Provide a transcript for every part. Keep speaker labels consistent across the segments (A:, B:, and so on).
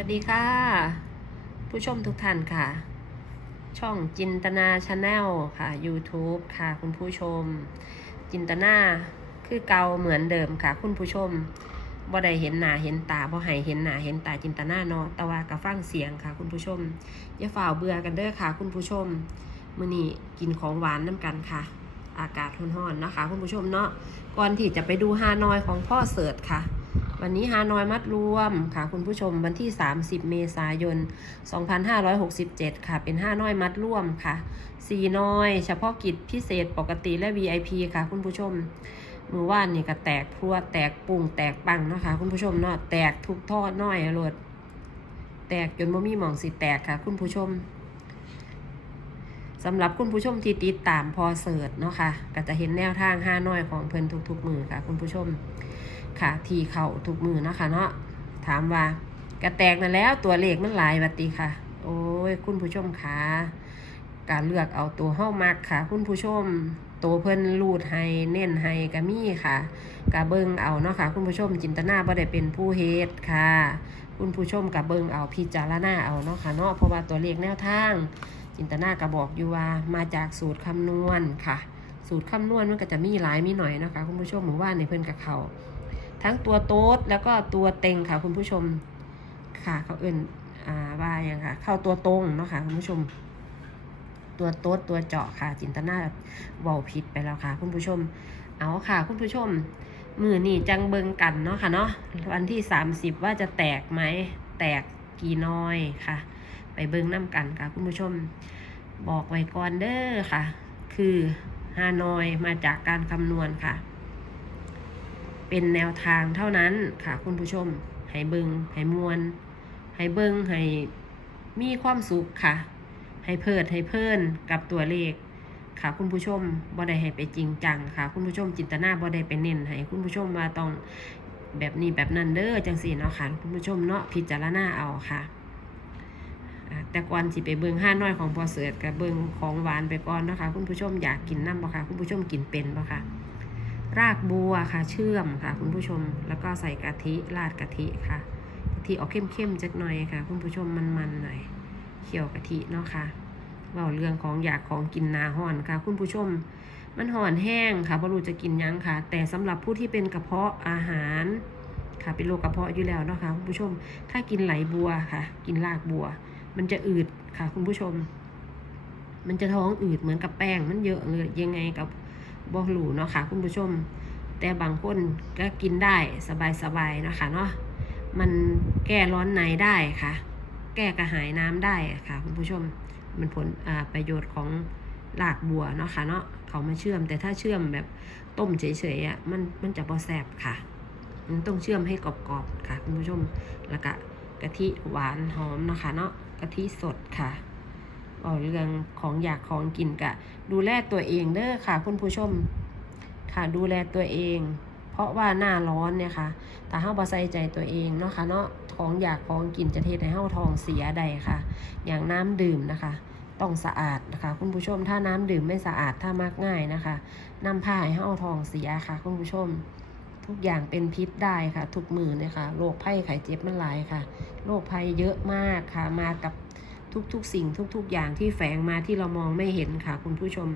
A: วัสดีค่ะ ผู้ชมทุกท่านค่ะ ช่องจินตนาชาแนลค่ะ YouTube ค่ะคุณผู้ชม จินตนาคือเก่าเหมือนเดิมค่ะ คุณผู้ชมบ่ได้เห็นหน้าเห็นตาบ่ให้เห็นหน้าเห็นตาจินตนาเนาะแต่ว่ากับฟังเสียงค่ะ คุณผู้ชม อย่าฝ่าเบื่อกันเด้อค่ะ คุณผู้ชมมื้อนี้กินของหวานน้ำกันค่ะ อากาศร้อนๆนะคะ คุณผู้ชมเนาะก่อนที่จะไปดูฮานอยของพ่อเสิร์ตค่ะ วันนี้ฮานอยมัดรวมค่ะคุณผู้ชมวันที่ 30 เมษายน 2567 ค่ะ เป็นห้าน้อยมัดรวมค่ะสี่น้อย เฉพาะกิจพิเศษปกติและ VIP ค่ะ คุณผู้ชมมือว่านนี่ก็แตกพรวดแตกปุ่งแตกปังนะคะ คุณผู้ชมเนาะแตกทุกทอดน้อยอะโลดแตกจนบ่มีหมองสิแตกค่ะ คุณผู้ชมสำหรับคุณผู้ชมที่ติดตามพอเสิร์ตเนาะค่ะก็จะเห็นแนวทางห้าน้อยของเพิ่นทุกๆมือค่ะ คุณผู้ชม ค่ะ ทีเข่าทุกมือเนาะคะเนาะถามว่ากระแตกนั่นแล้วตัวเลขมันหลายบัดตีค่ะ โอ้ยคุณผู้ชมคะการเลือกเอาตัวเฮ้ามักค่ะ คุณผู้ชมตัวเพิ่นรูดให้เน้นให้ก็มีค่ะกะเบิงเอาเนาะค่ะ คุณผู้ชมจินตนาบ่ได้เป็นผู้เฮ็ดค่ะ คุณผู้ชมกะเบิงเอาพิจารณาเอาเนาะค่ะเนาะเพราะว่าตัวเลขแนวทาง จินตนากะบอกอยู่ว่ามาจากสูตรคำนวณค่ะ สูตรคำนวณมันก็จะมีหลายมีหน่อยนะคะคุณผู้ชมหมือว่าในเพิ่นกับเขา ทั้งตัวโต๊ดแล้วก็ตัวเต็งค่ะคุณผู้ชม ค่ะเขาเอื่นอ่าว่าอย่างค่ะ เข้าตัวตรงเนาะค่ะคุณผู้ชม ตัวโต๊ดตัวเจาะค่ะ จินตนาเบาผิดไปแล้วค่ะ คุณผู้ชม เอาค่ะ คุณผู้ชม มือนี่จังเบิงกันเนาะค่ะเนาะวันที่สามสิบว่าจะแตกไหมแตกกี่น้อยค่ะ ไปเบิงน้ำกันค่ะ คุณผู้ชม บอกไว้ก่อนเด้อค่ะ คือฮานอยมาจากการคำนวณค่ะ เป็นแนวทางเท่านั้นค่ะคุณผู้ชมให้เบิงให้มวนให้เบิงให้มีความสุขค่ะ ให้เพิดให้เพิ่นกับตัวเลขค่ะคุณผู้ชมบ่ได้ให้ไปจริงจังค่ะ คุณผู้ชมจินตนาบ่ได้ไปเน้นให้คุณผู้ชมว่าต้องแบบนี้แบบนั้นเด้อจังสี่เนาะค่ะคุณผู้ชมเนาะพิจารณาเอาค่ะแต่ก่อนสิไปเบิงห้าน้อยของพอเสือกับเบิงของหวานไปก่อนนะคะคุณผู้ชมอยากกินน้ำบ่ค่ะคุณผู้ชมกินเป็นบ่ค่ะ รากบัวค่ะเชื่อมค่ะ คุณผู้ชม แล้วก็ใส่กะทิราดกะทิค่ะกะทิออกเข้มๆจักหน่อยค่ะ คุณผู้ชมมันๆหน่อยเคี่ยวกะทิเนาะค่ะเว่าเรื่องของอยากของกินนาห่อนค่ะ คุณผู้ชม มันห่อนแห้งค่ะบรู้จะกินยังค่ะ แต่สำหรับผู้ที่เป็นกระเพาะอาหารค่ะเป็นโรคกระเพาะอยู่แล้วเนาะค่ะคุณผู้ชม ถ้ากินไหลบัวค่ะ กินรากบัว มันจะอืดค่ะ คุณผู้ชม มันจะท้องอืดเหมือนกับแป้งมันเยอะเลยยังไงกับ บอกหลูเนาะค่ะคุณผู้ชม แต่บางคนก็กินได้สบายๆเนาะคะเนาะมันแก้ร้อนในได้ค่ะ แก้กระหายน้ำได้ค่ะคุณผู้ชมมันผลประโยชน์ของรากบัวเนาะค่ะเนาะเขามาเชื่อม แต่ถ้าเชื่อมแบบต้มเฉยๆอะมันมันจะบอแสบค่ะ มันต้องเชื่อมให้กรอบๆค่ะคุณผู้ชมแล้วก็กะทิหวานหอมเนาะค่ะเนาะกะทิสดค่ะ เอาเรื่องของอยากของกินกะ ดูแลตัวเองเด้อค่ะ คุณผู้ชม ค่ะดูแลตัวเอง เพราะว่าหน้าร้อนเนี่ยค่ะแต่เฮาบ่ใส่ใจตัวเองเนาะค่ะเนาะของอยากของกินจะเทศให้เฮาทองเสียใดค่ะ อย่างน้ำดื่มนะคะ ต้องสะอาดนะคะ คุณผู้ชมถ้าน้ำดื่มไม่สะอาดถ้ามักง่ายนะคะนำพาให้เฮาทองเสียค่ะ คุณผู้ชมทุกอย่างเป็นพิษได้ค่ะ ทุกมือเนี่ยค่ะโรคภัยไข้เจ็บมันหลายค่ะโรคภัยเยอะมากค่ะมากับ ทุกๆ สิ่งทุกๆ อย่างที่แฝงมาที่เรามองไม่เห็นค่ะ คุณผู้ชม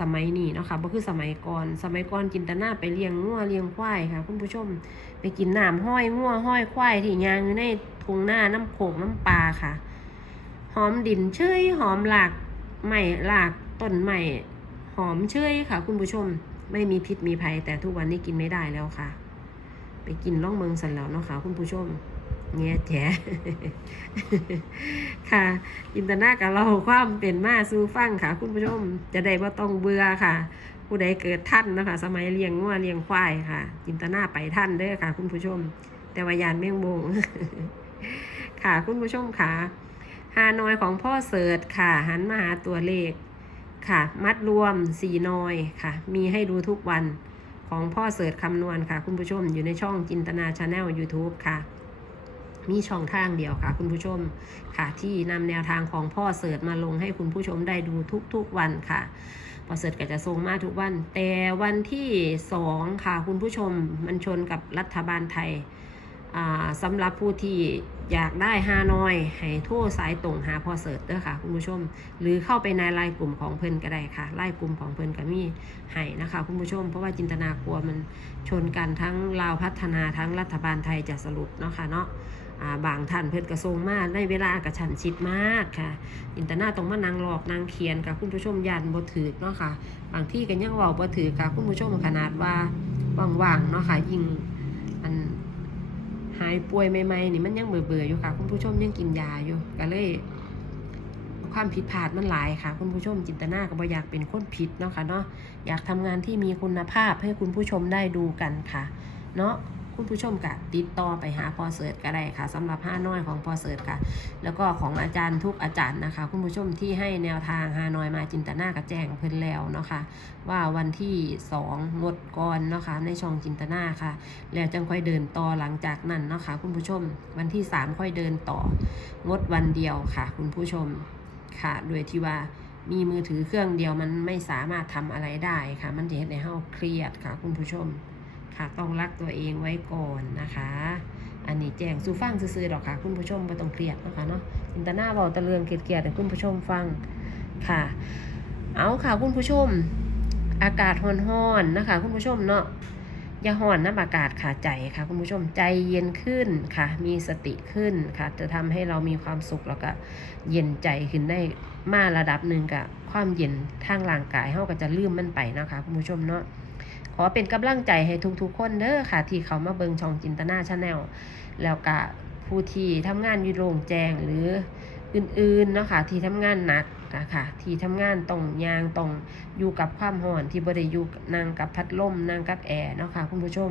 A: สมัยนี้เนาะค่ะบ่คือสมัยก่อนสมัยก่อนจินตนาไปเลี้ยงงัวเลี้ยงควายค่ะ คุณผู้ชมไปกินน้ำห้อยงัวห้อยควายที่ยางอยู่ในทุ่งหน้าน้ำโขงน้ำปลาค่ะ หอมดินเชยหอมหลากใหม่หลากต้นใหม่หอมเชยค่ะ คุณผู้ชมไม่มีพิษมีภัยแต่ทุกวันนี้กินไม่ได้แล้วค่ะ ไปกินล่องเมืองสันแล้วเนาะค่ะ คุณผู้ชม เงี้ยแจ๋ค่ะจินตนากับเราความเป็นมาสู่ฟังค่ะ คุณผู้ชมจะได้ว่าต้องเบื่อค่ะ ผู้ใดเกิดท่านนะคะ สมัยเลี้ยงงัวเลี้ยงควายค่ะจินตนาไปท่านเด้อค่ะ คุณผู้ชม แต่วายานเมี่ยงบงค่ะคุณผู้ชมค่ะฮานอยของพ่อเสิร์ชค่ะ หันมาหาตัวเลขค่ะ มัดรวมสีนอยค่ะ มีให้ดูทุกวันของพ่อเสิร์ชคำนวณค่ะ คุณผู้ชมอยู่ในช่องจินตนาชาแนล YouTube ค่ะ มีช่องทางเดียวค่ะ คุณผู้ชมค่ะ ที่นำแนวทางของพ่อเสิร์ชมาลงให้คุณผู้ชมได้ดูทุกๆวันค่ะพอเสิร์ชก็จะส่งมาทุกวัน แต่วันที่สองค่ะ คุณผู้ชมมันชนกับรัฐบาลไทยอ่าสำหรับผู้ที่อยากได้ฮานอย ให้โทรสายตรงหาพอเสิร์ตเด้อค่ะ คุณผู้ชม หรือเข้าไปในไลน์กลุ่มของเพิ่นก็ได้ค่ะไลน์กลุ่มของเพิ่นก็มีให้นะคะ คุณผู้ชม เพราะว่าจินตนากลัวมันชนกันทั้งลาวพัฒนาทั้งรัฐบาลไทยจะสรุปเนาะค่ะเนาะ บางท่านเพิ่นกระทรงมากในเวลากระชันชิดมากค่ะจินตนาต้องมานางหลอกนางเขียนกับคุณผู้ชมยันบ่ถือเนาะค่ะ บางที่ก็ยังเว้าบ่ถือค่ะคุณผู้ชมขนาดว่าว่างๆเนาะค่ะยิ่งอันหายป่วยใหม่ๆนี่มันยังเบื่อๆอยู่ค่ะ คุณผู้ชมยังกินยาอยู่ก็เลยความผิดพลาดมันหลายค่ะ คุณผู้ชมจินตนาก็บ่อยากเป็นคนผิดเนาะค่ะเนาะอยากทำงานที่มีคุณภาพให้คุณผู้ชมได้ดูกันค่ะ เนาะ คุณผู้ชมกะติดต่อไปหาพอเสิร์ตก็ได้ค่ะสำหรับห้าน้อยของพอเสิร์ตค่ะ แล้วก็ของอาจารย์ทุกอาจารย์นะคะ คุณผู้ชมที่ให้แนวทางฮานอยมาจินตนากระแจงเพิ่นแล้วเนาะค่ะว่าวันที่สองงดก่อนเนาะค่ะในช่องจินตนาค่ะ แล้วจังค่อยเดินต่อหลังจากนั้นเนาะค่ะคุณผู้ชมวันที่สามค่อยเดินต่องดวันเดียวค่ะ คุณผู้ชมค่ะโดยที่ว่ามีมือถือเครื่องเดียวมันไม่สามารถทำอะไรได้ค่ะ มันจะเห็นในเฮาเครียดค่ะ คุณผู้ชม ค่ะ ต้องรักตัวเองไว้ก่อนนะคะ อันนี้แจ้งสู่ฟังซื่อๆดอกค่ะ คุณผู้ชมไม่ต้องเครียดนะคะเนาะจินตนาเบาตะเลืองเกลียดๆให้คุณผู้ชมฟังค่ะ เอาค่ะคุณผู้ชม อากาศร้อนๆนะคะ คุณผู้ชมเนาะอย่าห่อนน้ำอากาศค่ะใจค่ะคุณผู้ชมใจเย็นขึ้นค่ะ มีสติขึ้นค่ะ จะทำให้เรามีความสุขแล้วก็เย็นใจขึ้นได้มาระดับหนึ่งกับความเย็นทางร่างกายเฮาก็จะลืมมันไปนะคะคุณผู้ชมเนาะ ขอเป็นกำลังใจให้ทุกๆคนเด้อค่ะ ที่เขามาเบิงช่องจินตนาชาแนลแล้วก็ผู้ที่ทำงานอยู่โรงแจงหรืออื่นๆเนาะค่ะที่ทำงานหนักนะคะที่ทำงานต้องยางต้องอยู่กับความร้อนที่บริยูนั่งกับพัดลมนั่งกับแอร์เนาะค่ะคุณผู้ชม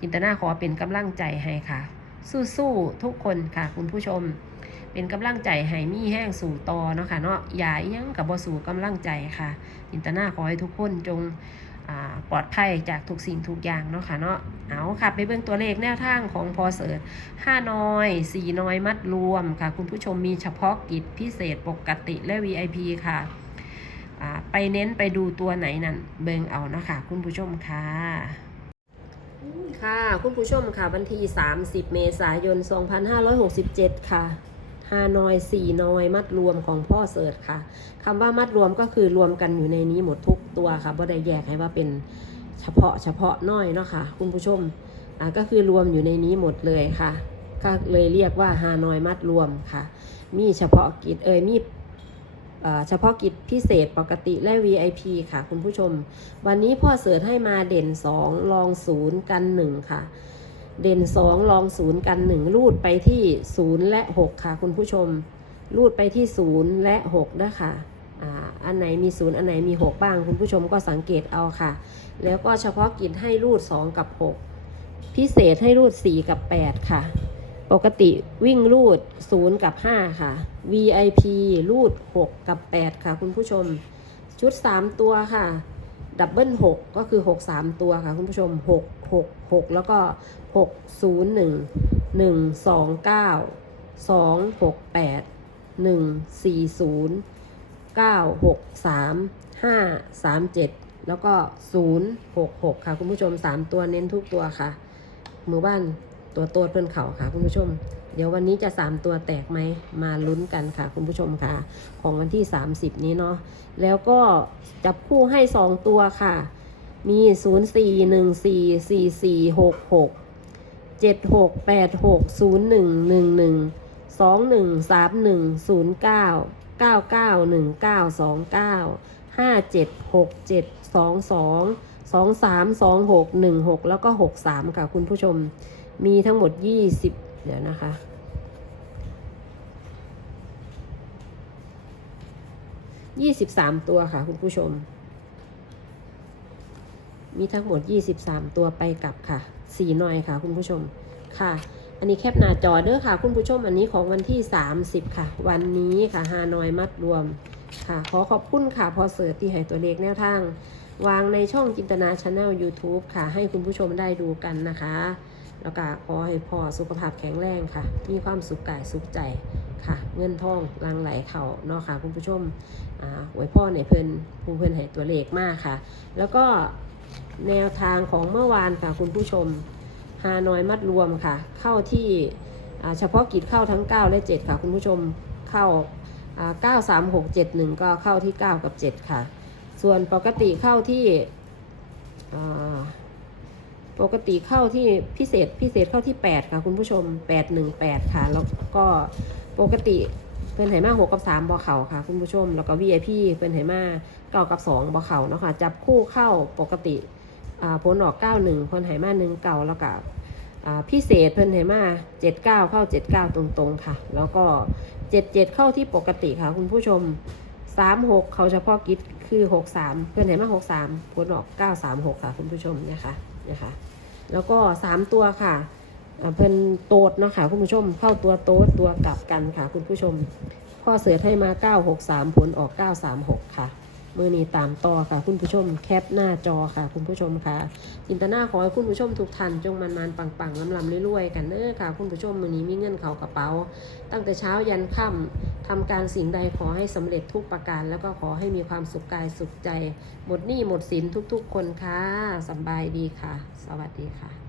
A: จินตนาขอเป็นกำลังใจให้ค่ะ สู้ๆทุกคนค่ะ คุณผู้ชม เป็นกำลังใจให้มีแห้งสู่ตอเนาะค่ะเนาะอย่ายังกับบสู่กำลังใจค่ะ จินตนาขอให้ทุกคนจง ปลอดภัยจากทุกสิ่งทุกอย่างเนาะค่ะเนาะเอาค่ะไปเบิ่งตัวเลขแนวทางของพอเสิร์ตห้าน้อยสี่น้อยมัดรวมค่ะ คุณผู้ชมมีเฉพาะกิจพิเศษปกติและ VIP ค่ะอ่าไปเน้นไปดูตัวไหนนั่นเบิ่งเอานะคะคุณผู้ชมค่ะ ค่ะคุณผู้ชมค่ะวันที่ 30 เมษายน 2567 ค่ะฮานอยสี่นอย มัดรวมของพ่อเสิร์ชค่ะคำว่ามัดรวมก็คือรวมกันอยู่ในนี้หมดทุก ตัวค่ะบ่ได้แยกให้ว่าเป็นเฉพาะเฉพาะน้อยเนาะค่ะคุณผู้ชมอ่าก็คือรวมอยู่ในนี้หมดเลยค่ะ ก็เลยเรียกว่าฮานอยมัดรวมค่ะ มีเฉพาะกิจเอ่ยมีเอ่เฉพาะกิจพิเศษปกติและ VIP ค่ะ คุณผู้ชม วันนี้พ่อเสิร์ชให้มาเด่น2รอง 0 กัน 1 ค่ะ เด่น2รอง 0 กัน 1 รูดไปที่ 0 และ 6 ค่ะ คุณผู้ชม รูดไปที่ 0 และ 6 นะคะ อันไหนมี0อันไหนมี 6 บ้าง คุณผู้ชมก็สังเกตเอาค่ะ แล้วก็เฉพาะกิจให้รูด 2 กับ 6 พิเศษให้รูด 4 กับ 8 ค่ะ ปกติวิ่งรูด 0 กับ 5 ค่ะ VIP รูด 6 กับ 8 ค่ะ คุณผู้ชมชุด 3 ตัวค่ะดับเบิลหกก็คือหกสามตัวค่ะ คุณผู้ชมหกหกหกแล้วก็หกศูนย์หนึ่งหนึ่งสองเก้าสองหกแปดหนึ่งสี่ศูนย์ เก้าหกสามห้าสามเจ็ดแล้วก็ศูนย์หกหกค่ะ คุณผู้ชมสามตัวเน้นทุกตัวค่ะมือบ้านตัวโตดเพื่อนเขาค่ะ คุณผู้ชม เดี๋ยววันนี้จะสามตัวแตกไหมมาลุ้นกันค่ะ คุณผู้ชมค่ะ ของวันที่ 30 นี้เนาะแล้วก็จับคู่ให้ 2 ตัวค่ะ มี 0 4 1 4 4 4 6 6 7 6 8 6 0 1 1 1 2 1 3 1 0 9 9 9 1 9 2 9 5 7 6 7 2 2 2 3 2 6 1 6แล้วก็6 3ค่ะคุณผู้ชมมีทั้งหมด20เดี๋ยวนะคะ23ตัวค่ะคุณผู้ชม มีทั้งหมด23ตัวไปกลับค่ะ4หน่อยค่ะคุณผู้ชมค่ะ อันนี้แคปหน้าจอเด้อค่ะ คุณผู้ชมอันนี้ของวันที่ 30 ค่ะ วันนี้ค่ะฮานอยมัดรวมค่ะ ขอขอบคุณค่ะพอเสิร์ตที่ให้ตัวเลขแนวทาง วางในช่องจินตนาชาแนล YouTube ค่ะ ให้คุณผู้ชมได้ดูกันนะคะ แล้วก็ขอให้พ่อสุขภาพแข็งแรงค่ะ มีความสุขกายสุขใจค่ะ เงินทองลังไหลเข่าเนาะค่ะ คุณผู้ชมอ่าไว้พ่อในเพิ่นผู้เพิ่นให้ตัวเลขมากค่ะ แล้วก็แนวทางของเมื่อวานค่ะคุณผู้ชม ฮานอยมัดรวมค่ะ เข้าที่เฉพาะกิจเข้าทั้ง 9 และ 7 ค่ะ คุณผู้ชมเข้าอ่า9 3 6 7 1 ก็เข้าที่ 9 กับ 7 ค่ะ ส่วนปกติเข้าที่ปกติเข้าที่พิเศษพิเศษเข้าที่ 8 ค่ะ คุณผู้ชม 8 1 8 ค่ะ แล้วก็ปกติเป็นไหมา6กับ3บอเข่าค่ะ คุณผู้ชม แล้วก็ VIP เป็นไหมา9กับ2บอเข่าเนาะค่ะ จับคู่เข้าปกติ ผลออก 91เพิ่นให้มา1เก่าแล้วก็อ่าพิเศษเพิ่นให้มา79 เข้า 79 ตรงๆค่ะ แล้วก็ 77 เข้าที่ปกติค่ะ คุณผู้ชม 36 เขาเฉพาะกิจคือ 63 เพิ่นให้มา 63 ผลออก 936 ค่ะ คุณผู้ชมนะคะนะคะแล้วก็ 3 ตัวค่ะเพิ่นโตดเนาะค่ะคุณผู้ชมเข้าตัวโต๊ดตัวกลับกันค่ะ คุณผู้ชมพ่อเสือให้มา 963 ผลออก 936 ค่ะ มือนี้ตามต่อค่ะ คุณผู้ชมแคปหน้าจอค่ะ คุณผู้ชมค่ะจินตนาขอให้คุณผู้ชมทุกท่านจงมันมันๆปังลำลำรวยๆกันเด้อค่ะ คุณผู้ชมมือนี้มีเงินเขากระเป๋า ตั้งแต่เช้ายันค่ำทำการสิ่งใดขอให้สำเร็จทุกประการ แล้วก็ขอให้มีความสุขกายสุขใจ หมดหนี้หมดสินทุกๆ คนค่ะสบายดีค่ะ สวัสดีค่ะ